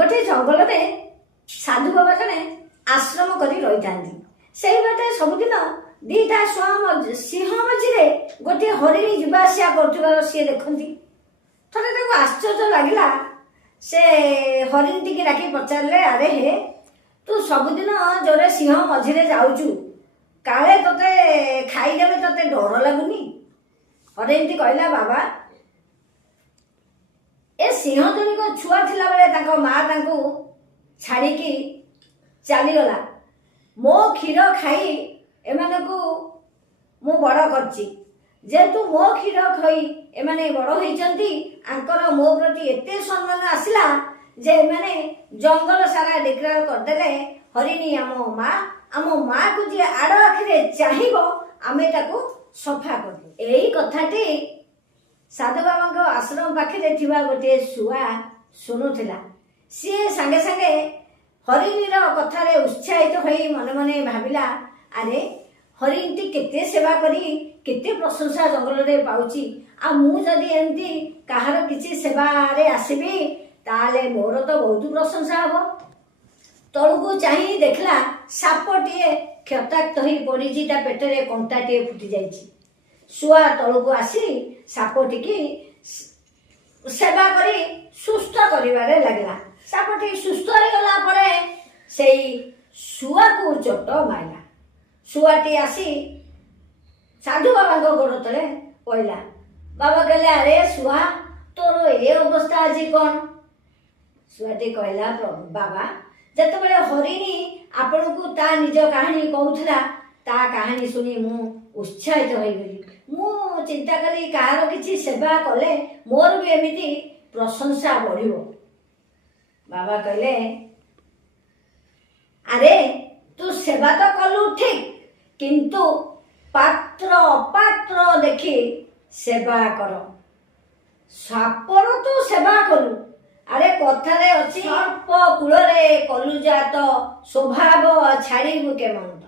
गोटे जंगल में साधु बाबा जने आश्रम कर रही से बाटे सबुदिन दीटा सिंह मझे गोटे हरिणी जीवासिया कर सी देखती थे आश्चर्य लगला से हरिणी टी डाक पचारे अरे हे तू सबुदिन जोरे सिंह मझे जाऊचु काले तोते खाईदेवे तोते डर लगुनि हरिणी कहला बाबा ए सिंह जनिक छुआ थिला बेले माँ छाड़िकी चलीगला मो क्षीर खाई एमानकु मु बड़ करची जेतु मो क्षीर खाई एमाने बड़ होइचंती आंकर मो प्रति एते सम्मान आसिला जे एमाने जंगल सारा डिक्लेयर करदेले हरिणी आम माँ को जे आड़ आखिरे चाहिबो आमे ताकू सफा कर एही कथाटी साधु बाबा आश्रम पाखे थिबा गोटे शुआ शुणुथिला सी सांगे सांगे हरिणीर कथारे उत्साहित होई मने मने भाविला अरे हरिणी केते सेवा करी केते प्रशंसा जंगल रे पाउची आ मु जदि एंती कहार किछि सेवा रे आसीबी ताले मोर तो बहुत प्रशंसा हबो तळुकु चाहि देखला सापटिए क्षताक्त होई पड़ीची ता पेटरे कंटाटिए फुटी जाईची शुआ तळुकु आसी सापटिकी सेवा करी सुस्थ करिवारे लागला सापटी सुस्थ हो गला परे सेई शुआ को चोट माइला शुआटी आसी साधु बाबा गोड़ तले पइला बाबा कहले अरे शुआ तोर ए अवस्था आज कौन शुआटी कहला बाबा जतबेले हरिणी आपण को ता निज कहानी कहूथला ता कहानी सुनी मु उत्साहित होई गली मु चिंता कली कार किछि सेवा कले मोर भी एमिति प्रशंसा बढ़िबो बाबा कहले अरे तू सेवा तो कलु ठीक किंतु पात्र अपात्र देखी सेवा कर सापर तू सेवा कलु अरे कथारे अछि सर्प कूल रे कलु जात स्वभाव छाड़ू केमन